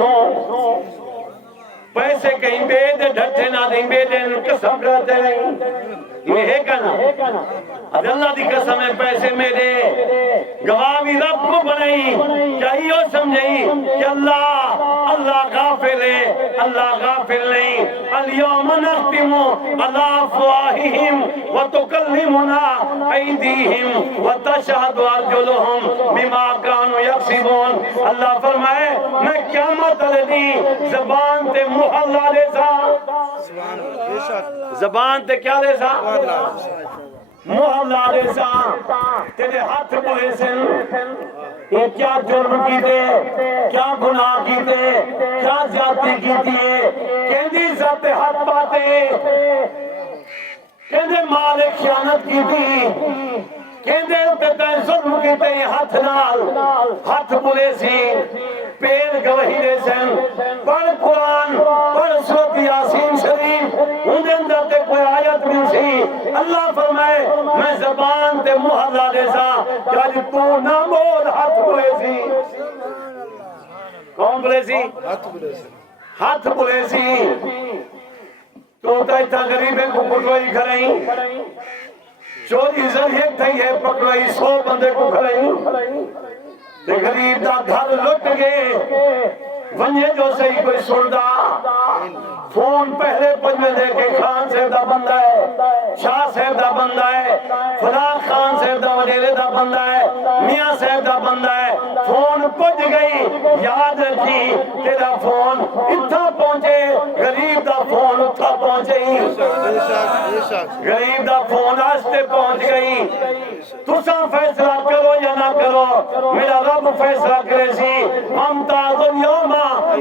سو پیسے کہیں بے دے ڈھٹے نہ دیں بے دے قسم کرتے نہیں یہ ہے کنا اب اللہ دی قسم ہے پیسے میرے گواہی رب کو بنائی کیا یہ سمجھئی کہ اللہ غافل ہے اللہ غافل نہیں اليوم نختم على افواههم وتكلمنا ايديهم وتشهد ارجلهم بما كانوا يكسبون اللہ فرمائے میں قیامت والے زبان تے مہر لا دے سا زبان تے کیا دے سا مہر لا دے سا تیرے ہاتھ بولے سن یہ کیا جرم کیتے کیا گناہ کیتے کیا زیادتی کیتی کہندی ذات ہاتھ پاتے کہندے مال خیانت کیتی کہندے تے ظلم کیتے ہاتھ نال ہاتھ بولے سی پیر گواہی دے سن پڑھ قرآن پڑھ سورۃ یاسین شریف ان دے اندر تے کوئی آیت مل سی اللہ فرمائے میں زبان تے مہر لا دے سا کہ تو نہ بول ہاتھ بولے سی کون بولے سی ہاتھ بولے سی تو اتنا غریب ہے کو پکڑائی کھڑائی چوری ذریعے تھی ہے پکڑائی 100 بندے کو کھڑائی تے غریب دا گھر لٹ گئے ونجے جو صحیح کوئی سندا فون پہلے پجمے دے کے خان صاحب دا بندہ ہے شاہ صاحب دا بندہ ہے فلاں خان صاحب دا وزیرے دا بندہ ہے میاں صاحب دا بندہ ہے فون پج گئی یاد رکھی تیرا فون اتھا پہنچے غریب دا فون اتھا پہنچے غریب دا فون آستے پہنچ گئی تساں فیصلہ کرو یا نہ کرو میرا رب فیصلہ کرے سی امتاز اليوم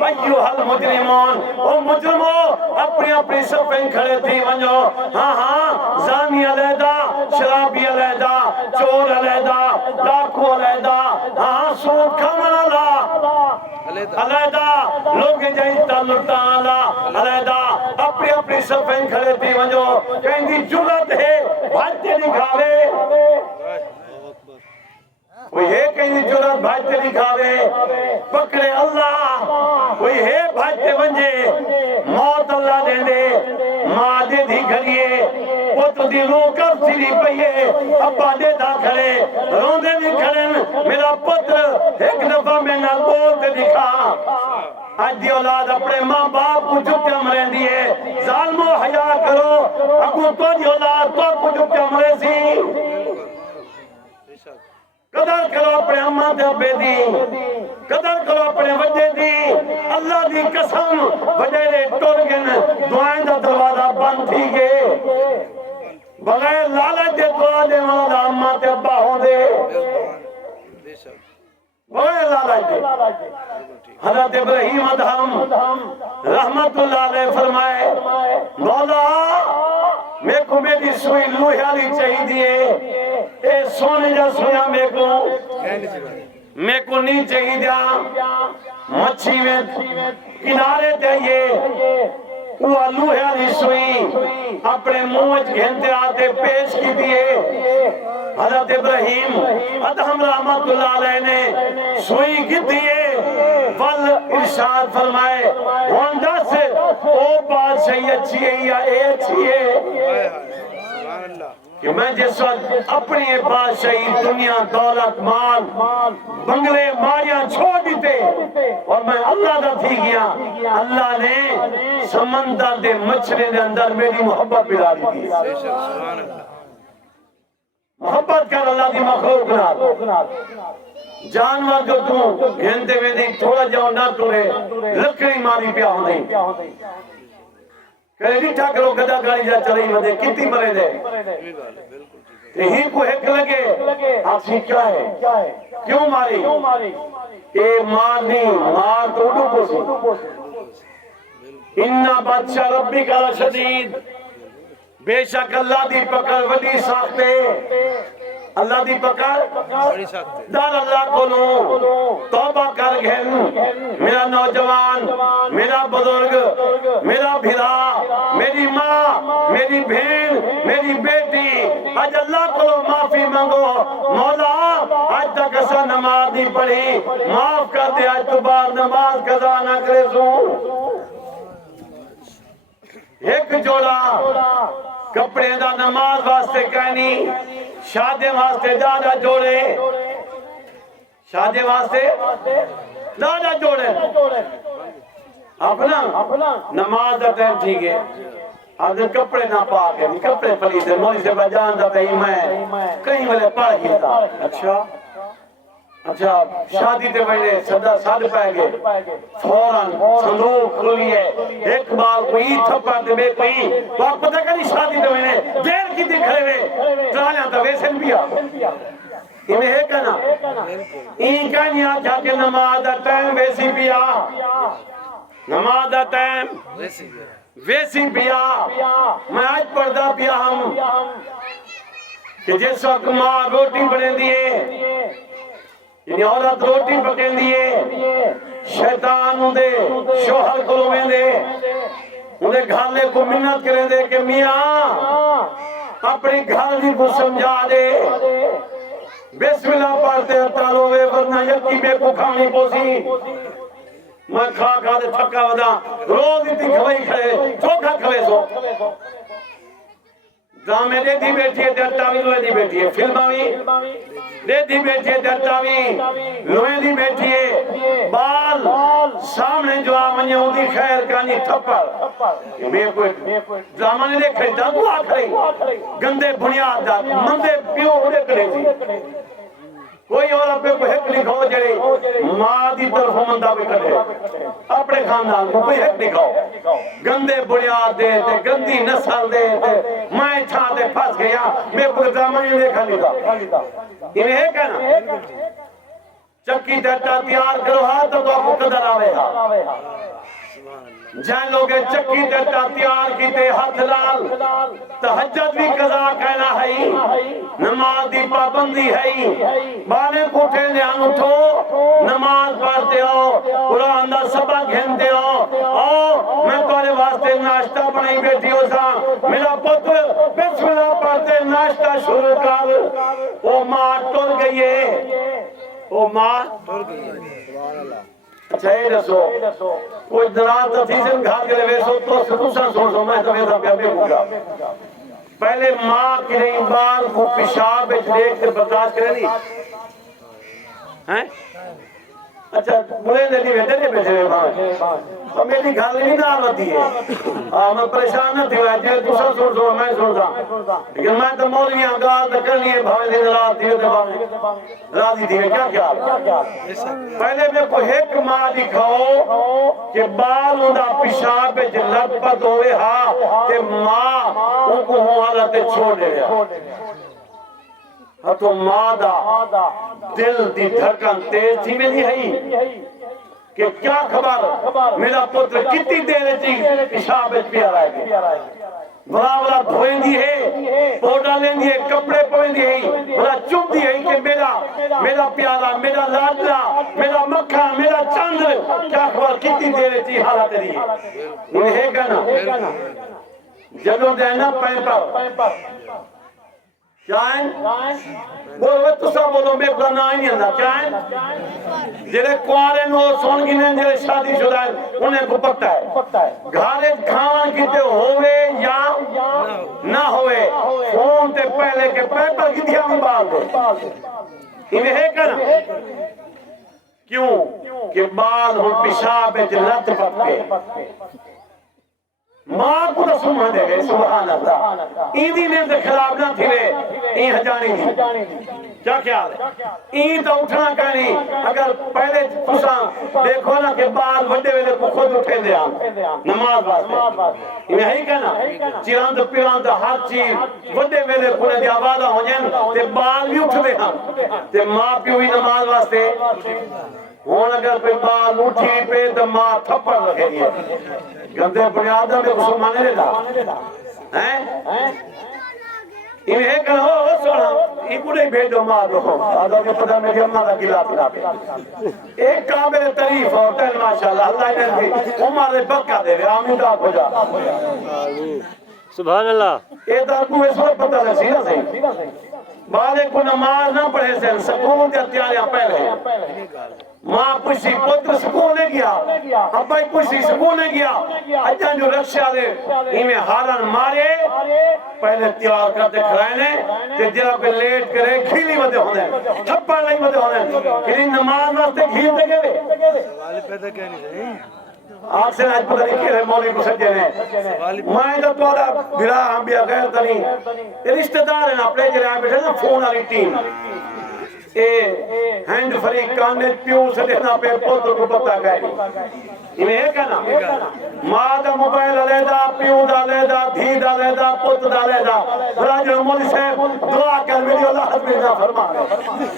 ایوہ المجرمون او مجرموں اپنی اپنی صفیں کھڑے تھی ونجو ہاں زانی علیدہ شرابی علیدہ چور علیدہ ڈاکو علیدہ ہاں سود کھانا علیدہ لوگ جائیں تعلق تعالی علیدہ اپنی اپنی صفیں کھڑے تھی ونجو کہیں دی جرت ہے بھاجتے دکھاوے کوئی ہے کہیں جرت بھاجتے دکھاوے پکڑے اللہ کوئی ہے بھاجتے ونجے موت اللہ دے دے ماں دے دی گھڑیے پتر دی روح کب سری پئیے ابا دے دا کھڑے روندے بھی کھڑے میرا پتر ایک دفعہ میں نہ بولتے دکھا آج دی اولاد اپنے ماں باپ کو جھکتے مرے دیئے ظالمو حیا کرو اگو تو دی اولاد تو کو جھکتے مرے سی قدر کرو اپنے اماں دے ابے دی قدر کرو اپنے وجہ دی اللہ دی قسم وجہ دے ٹور گن دعائیں دا دروازہ بند تھی گئے بغیر لالچ دے دعا دے والا اماں تے ابا ہوں دے بغیر لالچ دے حضرت ابراہیم ادھم رحمت اللہ علیہ فرمائے مولا میں کو میری سوئی لوہیالی چاہی دیئے اے سونے جا سویا میں کو نہیں چاہی دیا مچھی میں کنارے دائیے وہ لوہیالی سوئی اپنے موج گھنتے آتے پیش کی دیئے حضرت ابراہیم ادھم رحمت اللہ علیہ نے سوئی کی دیئے ول ارشاد فرمائے ہوندہ سے او بادشاہی اچھی ہے یا اے اچھی ہے کہ میں جس وقت اپنی بادشاہی دنیا دولت مال بنگلے ماریاں چھوڑ دیتے اور میں اللہ دا تھی گیا اللہ نے سمندر دے مچھرے دے اندر میری محبت بلا دی محبت کر اللہ دی مخلوق نال جانور جو تو گھنتے میں دی تھوڑا جاؤ نہ توڑے لکڑی ماری پیا ہوں نہیں کہے ریٹھا کرو گدا گاڑی جا چلیں مدے کتی مرے دے ہی کو ایک لگے آپ سی کیا ہے کیوں ماری اے مار نہیں مار تو اڈو کو سی انہا بادشاہ ربی کا شدید بے شک اللہ دی پکڑ وڈی ساکتے اللہ دی پکڑ دار اللہ کو لوں توبہ کر گھن میرا نوجوان میرا بزرگ میرا بھرا میری ماں میری بہن میری بیٹی آج اللہ کو معافی مانگو مولا آج تک دفعہ نماز نہیں پڑھی معاف کر دے آج تو بعد نماز قضا نہ کرے سو ایک جوڑا کپڑے دا نماز واسطے کہنی شادی واسطے دادا جوڑے شادی واسطے دادا جوڑے اپنا نماز دا ٹائم ٹھیک ہے آج کپڑے نہ پا کے کپڑے پلی سے مولی سے بجان دا پہی میں کہیں والے پڑھ گیا تھا اچھا شادی تے بڑھے صدا سال پائے گئے فوراں صندوق کھلی ہے ایک بار کوئی تھپا دے بے کوئی وقت پتہ کری شادی تے بڑھے دیر کی دکھڑے ہوئے ٹرالیاں تا ویسے پیا انہیں ہے کہنا این کہنی آجا کہ نماز دا ٹائم ویسی پیا نماز دا ٹائم ویسی پیا میں آج پردہ پیا ہم کہ جس وقت ماں روٹی بنے دیئے یعنی عورت روٹی پکیں دیئے شیطان اندے شوہر کو لویں دے انہیں گھالے کو منت کریں دے کہ میاں اپنی گھالی کو سمجھا دے بسم اللہ پڑھتے تالوے ورنہ یکی بے کو کھانی پوسی میں کھا دے تھکا ودا روز اتنی کھوئی کھڑے چوکھا کھوئے سو ڈرامے دے دی بیٹھی ہے درٹاوی لوئے دی بیٹھی ہے فلماوی دے دی بیٹھی ہے درٹاوی لوئے دی بیٹھی ہے بال سامنے جو آمنی ہوں دی خیر کانی تھپر میں کوئی ڈرامہ نے دیکھے دا دعا کھڑی گندے بنیاد دا مندے پیو اڑے کڑے دی کوئی اور اپنے کو حق لکھو جڑے ماں دی طرف مندہ بھی کرے اپنے خاندان کو کوئی حق لکھو گندے بنیاد دے تے گندی نسل دے تے میں چھاں دے پھاس گیا میں کوئی ڈرامہ نہیں دیکھا نہیں تھا انہیں ہے کہنا چکی ڈٹا تیار کرو ہاتھ تو آپ کو قدر آوے ہاں جہاں لوگے چکی ڈٹا تیار کیتے ہاتھ لال تہجد بھی قضا کہنا ہے نماز دی پابندی ہے بانے کوٹھے دھیان اٹھو نماز پڑھتے ہو قرآن دا سبق گھنتے ہو میں تمہارے واسطے ناشتہ بنائی بیٹھی ہو سا میرا پتر بسم اللہ پڑھتے ناشتہ شروع کر وہ ماں ٹر گئی ہے وہ ماں ٹر گئی ہے اچھا یہ رسو کوئی درات تفیسن گھار کے لئے سو تو سکوسن سو میں تو میرا پیابے ہوگا پہلے ماں کی نہیں بار کو پیشاب دیکھ کے برداشت کرے نہیں ہیں اچھا بلے نہیں بیٹھے نہیں بیٹھے رہے ماں تو میری گھر نہیں نہ آتی ہے میں پریشان نہ تھی جو دوسرا سو میں سوچا لیکن میں تو مولی آگاز کرنی ہے بھائی دن رات دیو راضی تھی کیا کیا پہلے میں کو ایک ماں دکھاؤ کہ بال اندھا پیشاب جلت پت ہوئے ہاں کہ ماں ان کو حالت چھوڑ دے گیا تو ماں دا دل دی دھڑکن تیز تھی میں نہیں ہے کہ کیا خبر میرا پتر کتنی دیر تھی پیشاب پیا رہا ہے بڑا دھوئیں دی ہے پوڈا لیں دی ہے کپڑے پوئیں دی ہے بڑا چپ دی ہے کہ میرا پیارا میرا لاڈلا میرا مکھن میرا چند کیا خبر کتنی دیر تھی حالت دی انہیں ہے کہنا جنہوں دینا پیمپر کیا وہ تو سب بولو میں بنا ہی نہیں آتا کیا جڑے کوارے نو سون گنے جڑے شادی شدہ ہیں انہیں کو پتہ ہے گھارے کھانا کیتے ہوئے یا نہ ہوئے فون تے پہلے کے پیپر کی دیا میں بال دے انہیں ہے کہنا کیوں کہ بال ہم پیشاب جلت پکے ماں کو رسول میں دے گئے سبحان اللہ ایدی نے تو خراب نہ تھی لے این ہجانی نہیں کیا خیال ہے این تو اٹھنا کہنی اگر پہلے تساں دیکھو نا کہ بعد وڈے ویلے کو خود اٹھے دیا نماز واسطے انہیں ہی کہنا چیران تو پیران تو ہر چیز وڈے ویلے کو نے دی آبادہ ہو جائیں تے بال بھی اٹھ دے ہاں تے ماں پیوئی نماز واسطے ہون اگر پہ بال اٹھی پہ تو ماں تھپڑ لگے گی گندے بنیادہ میں کسو مانے لیتا انہیں کہا ہو سوڑا ایک نہیں بھیجو ماں دو آدھا کے پتہ میں کہ اممہ کا گلا پلا پہ ایک قابل تعریف ہوتا ہے ماشاءاللہ اللہ نے بھی عمر بکا دے رہے آمین دعا کو جا سبحان اللہ اے دار کو اس وقت پتہ رسی نہ صحیح بعد کو نماز نہ پڑھے سے سکون دے تیاریاں پہلے ماں پوچھی پتر سکون نے گیا ابائی پوچھی سکون نے گیا اجان جو رکشہ دے ہمیں ہارن مارے پہلے تیار کرتے کھڑائنے تے جرا پہ لیٹ کرے گھیلی ودے ہونے تھپڑ نہیں ودے ہونے کہ نماز واسطے گھیل دے گئے سوال پیدا کہنی ہے آج سے آج پتہ نہیں کہ مولی کو سجے نے میں تو توڑا بھرا ہم بھی غیر تنی رشتہ دار ہیں اپنے جرے آئے بیٹھے نا فون آلی ٹیم ہینڈ فری کانے پیو سے دینا پہ پوتر کو پتہ گئے انہیں ایک ہے نا ماں دا موبائل لے دا پیو دا لے دا دھی دا لے دا پوت دا لے دا راجر مولی سے دعا کر میری اللہ حضبی نہ فرما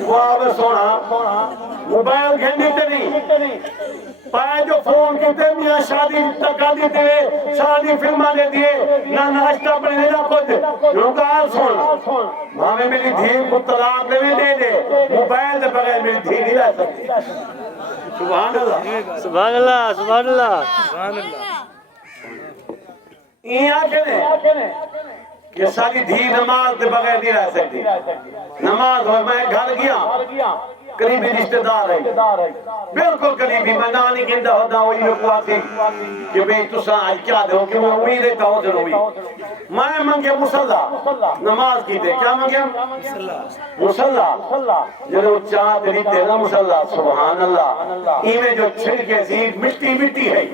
وہ آوے سونا موبائل گھنڈی تے نہیں پائے جو فون کیتے میاں شادی تکا دی دیئے شادی فلمہ دے دیئے نہ ناشتہ پڑھنے نہ کچھ جو کہا سن ماں میری دھی کو طلاق دے دے موبائل دے بغیر میری دھی نہیں رہ سکتی سبحان اللہ سبحان اللہ سبحان اللہ سبحان اللہ یہ آکھنے کہ ساری دھی نماز دے بغیر نہیں رہ سکتی نماز ہوئے میں گھر گیا قریبی رشتہ دار ہے بالکل قریبی میں نانی گندہ ہوتا ہوئی لکوا تھی کہ بھئی تساں آئی کیا دے ہو کہ میں امید ہے توجہ ہوئی میں منگے مسلح نماز کی دے کیا منگے مسلح جنہوں چاہتے لیتے نا مسلح سبحان اللہ ایمیں جو چھڑکے زید مٹی مٹی ہے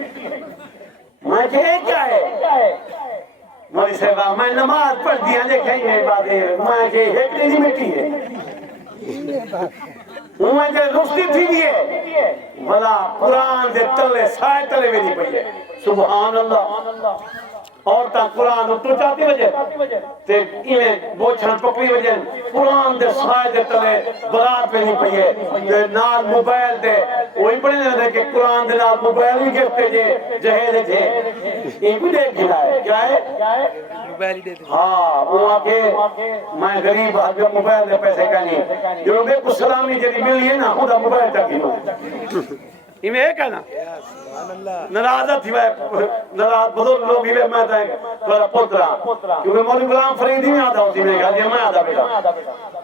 میں کہے کیا ہے مولی صاحبہ میں نماز پڑھ دیا دیکھیں یہ باتیں میں کہے ہیکڑی نہیں مٹی ہے میں جے رستی تھی دیئے بھلا قرآن دے تلے سائے تلے میں نہیں پہیے سبحان اللہ اور تا قرآن تو چاہتی وجہ تے انہیں بوچھن پکڑی وجہ قرآن دے سائے دے تلے برات میں نہیں پہیے تے نال موبائل دے وہی پڑھنے لگے کہ قرآن دے نال موبائل ہی گفتے جے جہے دے تھے ان کو دیکھ گھلا ہے کیا ہے موبائل ہی دیتے ہاں وہ آکے میں غریب آدمی موبائل دے پیسے کہنی جو میں کو سلامی جری ملی ہے نا خدا موبائل تک ہی ہمیں ایک ہے نا نرازہ تھی نراز بزرگ لوگ ہی میں تھا تھوڑا پوترا کیونکہ مولی غلام فریدی میں آتا ہوتی میں کہا دیا میں آتا بیٹا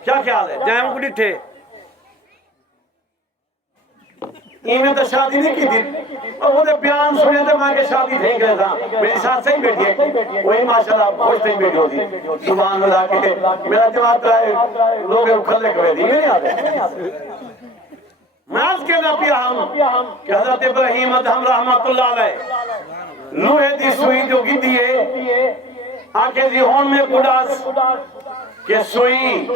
کیا خیال ہے جائیں کو ڈٹھے میں تو شادی نہیں کی تھی اور وہ دے بیان سنے تھے میں کہ شادی تھینک رہے تھا میری ساتھ صحیح بیٹھی ہے وہی ماشاءاللہ خوش نہیں بیٹھی ہوتی سبحان اللہ کے میرا جواب رہا ہے لوگ کھلے کرے دی میرے آتے میں آج کہنا پیا ہم کہ حضرت ابراہیم ادھم رحمت اللہ علیہ لوہے دی سوئی جو گی دیئے آنکھیں دی ہون میں قداس کہ سوئی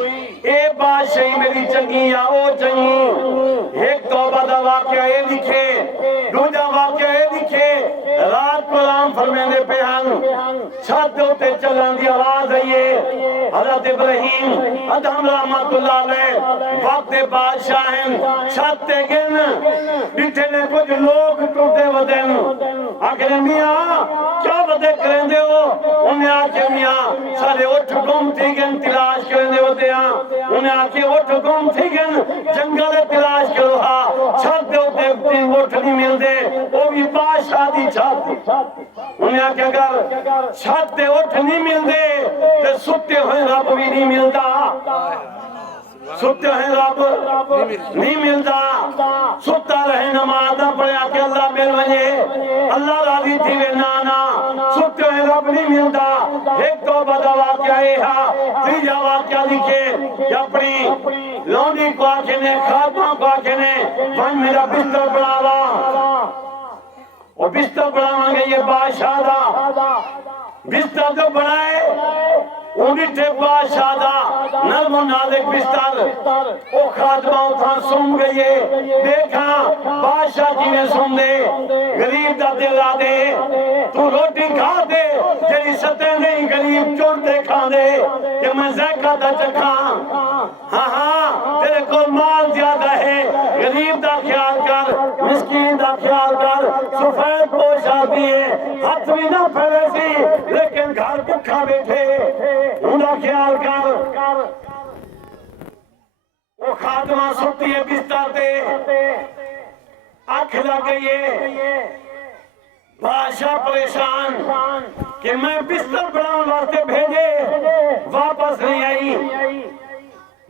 اے بادشاہی میری چنگی یا او چنگی ایک توبہ دا واقعہ اے لکھے دوجا واقعہ اے لکھے رات کو رام فرمینے پہ ہن چھت ہوتے چلن دی آواز آئیے حضرت ابراہیم ادھم رحمت اللہ علیہ وقت بادشاہن چھت تے گن بیٹھے نے کچھ لوگ ٹوٹے ودن آخر میاں کیا ودے کریں دے ہو انہیں آکے میاں سارے اٹھ گم تھی گن تلاش کرنے ہوتے ہیں انہیں آکے اٹھ گم تھی گن جنگل تلاش کرو ہاں چھت دے ہوتے اٹھ نہیں مل دے وہ بھی بادشاہ دی چھت انہیں آکے اگر چھت دے اٹھ نہیں مل دے تو ستے ہوئے رب بھی نہیں ملتا ستے ہیں رب نہیں ملتا ستا رہے نماز نہ پڑھے آکے اللہ مل وجے اللہ راضی تھی وے نانا ستے ہیں رب نہیں ملتا ایک توبہ دا واقعہ ہے تیجا واقعہ لکھے کہ اپنی لونڈی کو آکے نے خاتمہ کو آکے نے وہاں میرا بستر بڑھاوا اور بستر بڑھاواں گے یہ بادشاہ دا بستر جو بڑھائے انہیں بادشاہ دا نرم و نازک بستر او خاتمہ اتھا سن گئے دیکھا بادشاہ جی نے سن دے غریب دا دل آ دے تو روٹی کھا دے جیری ستے نہیں غریب چوڑتے کھا دے کہ میں زیکہ دا چکھا ہاں تیرے کو مال زیادہ ہے غریب دا خیال کر مسکین دا خیال کر سفید پوش آتی ہے ہاتھ بھی نہ پھیلے سی لیکن گھر بکھا بیٹھے انہا خیال کر وہ خاتمہ سکتی ہے بستر دے آنکھ لگ گئی ہے بادشاہ پریشان کہ میں بستر بڑھاؤں واسطے بھیجے واپس نہیں آئی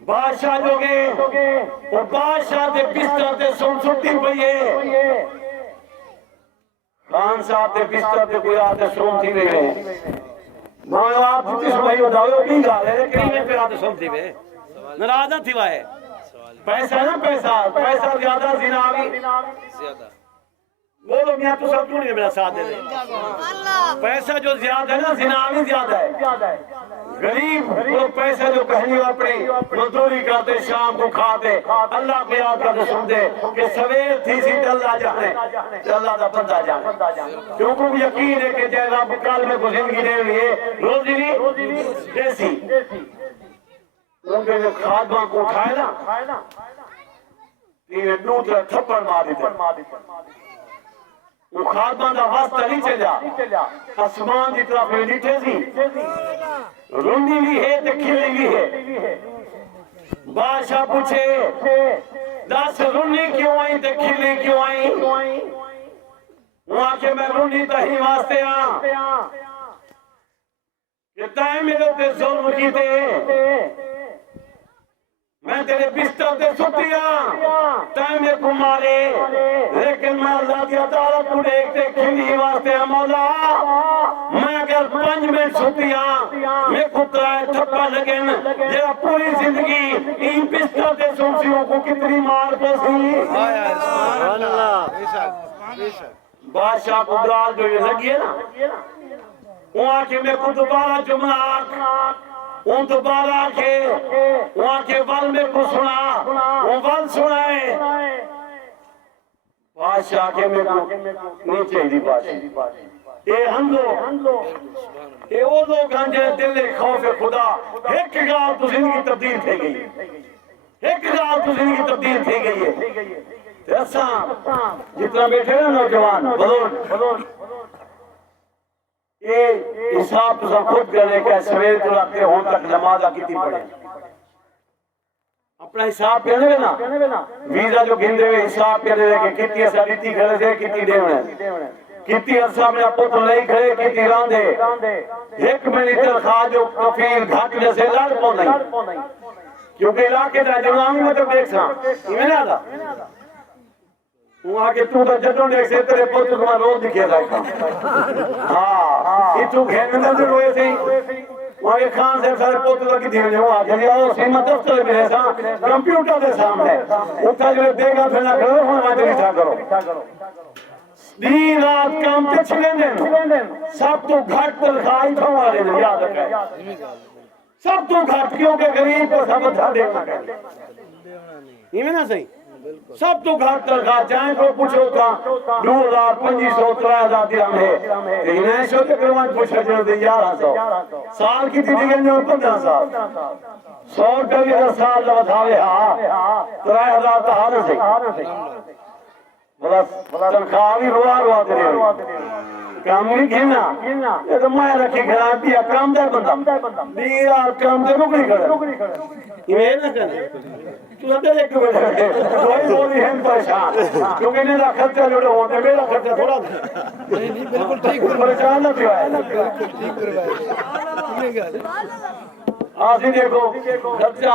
بادشاہ جو گئے وہ بادشاہ دے بستر تے سن ستی پئی ہے خان صاحب دے بستر تے کوئی آتے سن تھی رہے ماں آپ جتنی سمائی بتاؤ بھی گا لے لیکن میں پہ آتے سن تھی رہے ناراض نہ تھی وائے پیسہ نا پیسہ زیادہ زنا بھی زیادہ وہ لوگ یہاں تو سب کیوں نہیں میرا ساتھ دے رہے پیسہ جو زیادہ ہے نا زنا بھی زیادہ ہے غریب وہ پیسہ جو کہنی اپنی مزدوری کرتے شام کو کھاتے اللہ کو یاد کرتے سنتے کہ سویر تھی سی تو اللہ جانے تو اللہ دا بندہ جانے کیونکہ یقین ہے کہ جائے رب کال میں کو زندگی دے لیے روزی نہیں دیسی ان کے جو خادمہ کو اٹھائے نا یہ دوسرا تھپڑ مار دیتے وہ خادمہ دا واسطہ نہیں چلا آسمان دی طرف لیٹے سی رونی بھی ہے تے کھلی بھی ہے بادشاہ پوچھے دس رونی کیوں آئی تے کھلی کیوں آئی وہاں کہ میں رونی تہی واسطے کہ تائیں میرے تے ظلم کیتے میں تیرے بستر تے ستیاں تائیں میرے کو مارے لیکن میں اللہ کی عدالت کو دیکھتے کھلی واسطے مولا میں اگر 5 منٹ ستیاں میں کو ترائے تھپا لگن جیرا پوری زندگی ان بستر تے سنسیوں کو کتنی مار پسی سبحان اللہ بادشاہ کو دلال جو یہ لگی ہے نا وہاں کے میں کو دوبارہ جملہ آنکھ ان دوبارہ آکے وہاں کے ول میں کو سنا وہ ول سنائے بادشاہ کے میں کو نیچے دی بادشاہ اے ہندو اے وہ لوگ ہیں جنہیں دل خوف خدا ایک گال تو زندگی تبدیل تھے گئی ایک گال تو زندگی تبدیل تھے گئی ہے ایسا جتنا بیٹھے نا نوجوان بلون یہ حساب تو سب خود کرنے کہ سویر تو رکھتے ہون تک نمازہ کتنی پڑھیں اپنا حساب کرنے نا ویزا جو گھندے ہوئے حساب کرنے کہ کتنی ایسا ریتی کھڑے سے کتنی دے ہوئے کتنی عرصہ میں اپو تو نہیں کھڑے کتنی راندے ایک منٹ تنخواہ جو کفیل گھاٹ جیسے لڑ پو نہیں کیونکہ علاقے دا جنوامی میں تو دیکھ ساں یہ میں نے آدھا وہاں کے تو دا جدوں دیکھ سے تیرے پوتر تمہاں روز دکھے رہا ہاں یہ تو گھر میں در ہوئے تھی وہاں کے خان سے سارے پوتر دا کی دیونے ہوا کہ یہ سیمہ دفتر میں ایسا کمپیوٹر دے سامنے اتھا جو دے گا پھر نہ کرو وہاں تیری چھا کرو دین رات کام تے چھلے دیں سب تو گھٹ تلخائی تھوارے دیں یاد رکھیں سب تو گھٹ کیوں کہ غریب کو سب تھا دیکھنا کریں یہ میں نہ صحیح سب تو گھٹ تلخائی جائیں کو پوچھو تھا 2,500 3,000 درہم ہے انہیں شو تے پروان پوچھا جو دے 1100 سال کی تھی دیگن جو 15 سال 100 روپے اگر سال لو تھاوے 3,000 تا ہاں صحیح بلا تنخواہ بھی روا دے کام نہیں گھنا یہ تو میں رکھی گھنا دیا کام دے بندہ دیا کام دے رکڑی کھڑا یہ نہ کرے تو اندر ایک بڑھے کوئی بولی ہیں پریشان کیونکہ انہیں دا خرچہ جوڑے ہوتے میرا خرچہ تھوڑا دے نہیں بالکل ٹھیک پریشان نہ پیو ہے بالکل ٹھیک کروایا آسی دیکھو خرچہ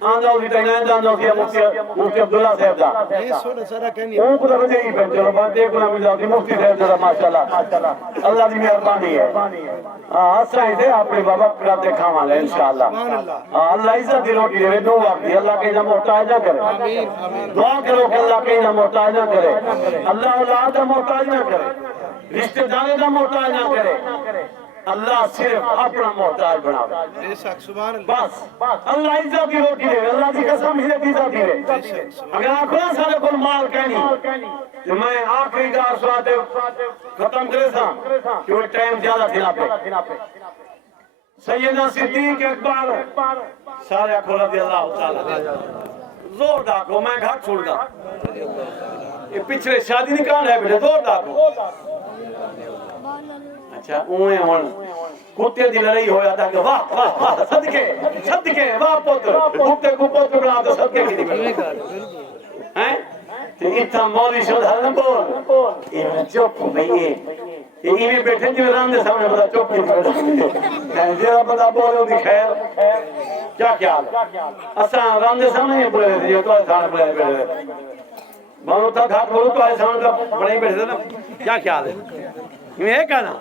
آندھا ہوتی تینین جاندہ ہوتی ہے مفتی عبداللہ صاحب دا یہ سوڑا سارا کہنی اون کو درجے ہی پہن چلو بات دیکھو نہ مجھا ہوتی مفتی صاحب دا ماشاءاللہ اللہ دی مہربانی ہے ہاں ہی دے اپنے بابا پراتے کھاما لے انشاءاللہ اللہ عزت دی روٹی دے دو وقت دی اللہ کہیں نہ محتاج نہ کرے دعا کرو کہ اللہ کہیں نہ محتاج نہ کرے اللہ اولاد دا محتاج نہ کرے رشتہ دارے دا محتاج نہ کرے اللہ صرف اپنا محتاج بنا بے شک سبحان اللہ بس اللہ عزت کی روٹی دے اللہ کی قسم ہی عزت دے اگر آخرا سارے کو مال کہنی تو میں آخری کا سواتے ختم کرے سا کہ وہ ٹائم زیادہ تھینا پہ سیدنا صدیق اکبر سارے کھولا دی اللہ تعالیٰ زور ڈاکو میں گھٹ چھوڑ گا یہ پچھلے شادی نہیں کہاں رہے بیٹے زور ڈاکو اچھا اوہیں ہون کتے دی لڑائی ہویا تھا کہ واہ واہ واہ صدقے واہ پوتر کتے کو پوتر بنا تو صدقے کی دی ہیں تو اتنا مولی شد حل نہ بول یہ چپ بھئی یہی میں بیٹھے جی رام دے سامنے بڑا چوپ کی بیٹھے جیرا بڑا بولے ہوتی خیر کیا خیال ہے اساں رام دے سامنے ہی بولے تھے جو تو سامنے بولے بیٹھے بانو تھا گھاٹ بولو تو آئے سامنے تو بڑے ہی بیٹھے تھے نا کیا خیال ہے یہ ہے کہنا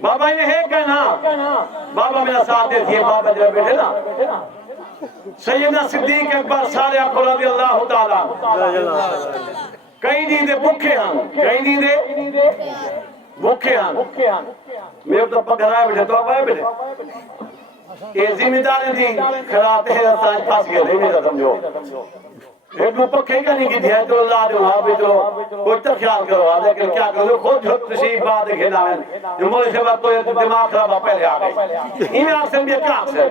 بابا یہ ہے کہنا بابا میرا ساتھ دے تھے بابا جب بیٹھے نا سیدنا صدیق اکبر سارے آپ رضی اللہ تعالیٰ کئی دیندے بکھے ہاں کئی دیندے بکھے ہاں میرے تو پکڑ آئے بیٹھے تو آپ آئے بیٹھے یہ ذمہ داریں دی خراتے ہیں سانچ پاس گئے نہیں میرا سمجھو ایک وہ پکھے کا نہیں کی دیا تو اللہ دے وہاں بھی تو کوئی تو خیال کرو لیکن کیا کرو خود جو تشریف بات کھیلا ہے جو مولے سے بات تو دماغ خراب پہلے آ گئے انہیں آپ سے بھی کیا سے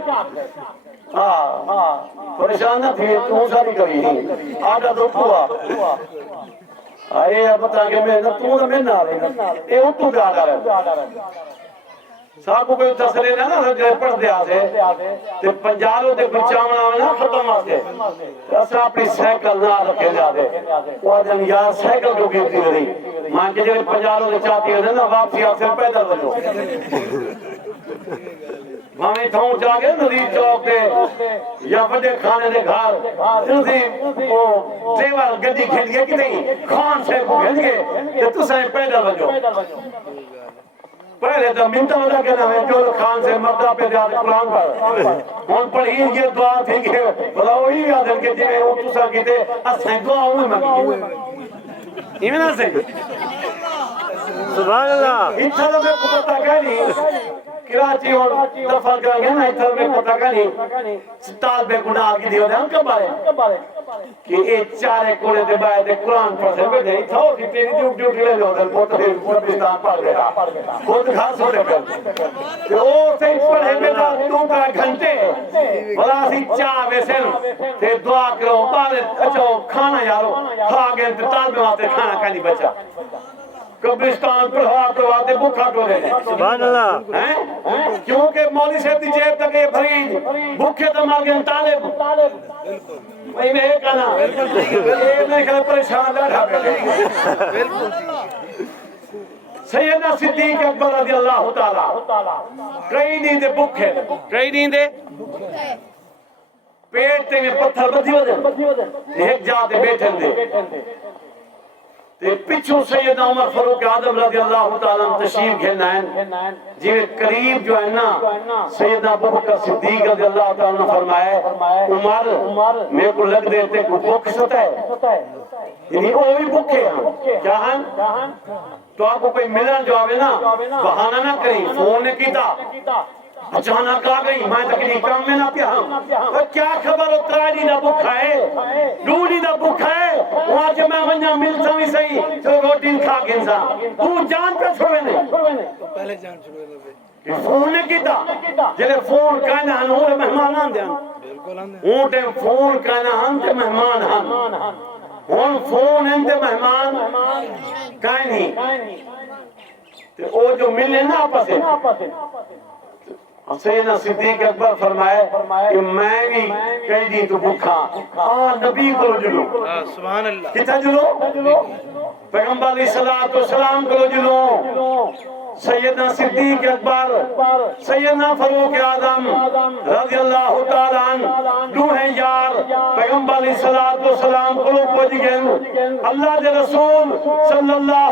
پریشان نہ تھی تو ساری کری آدھا تو ہوا آئے اب بتا کہ میں تو میں نہ رہے یہ تو جا رہا ہے صاحب کو کوئی تسلے نہ نا جو پڑھ دیا سے تے پنجاروں تے بچاونا ہونا ختم آتے اسا اپنی سائیکل نہ رکھے جا دے وہ جن یار سائیکل کو گیتی رہی ماں کے جو پنجاروں تے چاہتی ہے نا واپسی آپ سے پیدل بجو ہمیں تھوں جا کے نظیر چوک دے یا بڑے کھانے دے گھر تھی وہ ڈرائیور گڈی کھیل گئے کہ نہیں خان سے کو کھیل گئے کہ تو سائیں پیدل بجو پہلے تو منتہ ودا کہنا ہے جو خان سے مردہ پہ دیاد قرآن پر ان پر ہی یہ دعا تھی کہ بلا وہی یاد ہے کہ جنہیں وہ تسا کی تھے اسیں دعا ہوئے مگی ایمینہ سے سبحان اللہ اتھا میں کو پتا کہنی کراچی اور دفع کریں گے نا اتھا میں پتا کہنی ستال بے گناہ کی دیو دے ہم کب آئے کہ ایک چارے کولے دے بائے دے قرآن پر سے بیٹھے اتھا ہو کہ تیری ڈیوٹی لے لو دل پوتا دے پربستان پڑھ گیا خود گھاس ہوتے پر کہ او سے پڑھے بیٹا تو کا گھنٹے بلا سی چاہ ویسن تے دعا کرو بارے اچھو کھانا یارو کھا گئے انتطال میں وہاں تے کھانا کا نہیں بچا قبرستان پڑھواتے بھوکا ٹولے سبحان اللہ کیونکہ مولی صاحب دی جیب تک یہ بھری بھوکے تو مار گئے طالب وہی میں ایک کہنا یہ نہیں کہ پریشان بیٹھا پہلے سیدنا صدیق اکبر رضی اللہ تعالیٰ کئی نیندے بھوکے کئی نیندے پیٹ تے میں پتھر بدھی ہو دے ایک جاتے بیٹھے دے پچھو سیدنا عمر فاروق اعظم رضی اللہ تعالیٰ تشریف گھینا ہے جی قریب جو ہے نا سیدنا ابوبکر صدیق رضی اللہ تعالیٰ نے فرمایا عمر میرے کو لگ دیتے کو بھوک ستا ہے یعنی وہی بھوکے ہیں کیا ہیں تو آپ کو کوئی ملن جو آوے نا بہانہ نہ کریں فون نے کیتا اچانک آ گئی میں تکلی کام میں نہ پیا ہوں کیا خبر ہو ترالی نہ بھوکا ہے ڈولی نہ بھوکا ہے وہاں جب میں ونجا ملتا بھی صحیح تو روٹین کھا گنسا تو جان پہ چھوڑے نہیں پہلے جان چھوڑے لے فون نے کیتا جلے فون کہنا ہن اور مہمان آن دے بالکل آن اونٹے فون کہنا ہن تے مہمان ہن ہن فون ہیں تے مہمان کہنی تے او جو ملے نا آپس ہے سیدنا صدیق اکبر فرمائے کہ میں بھی کہیں دی تو بھوکا نبی کو جلو سبحان اللہ کتا جلو پیغمبر علیہ السلام کو جلو سیدنا صدیق اکبر سیدنا فاروق اعظم رضی اللہ تعالیٰ عنہ دو ہیں یار پیغمبر علیہ السلام کو پوچھ گئے اللہ دے رسول صلی اللہ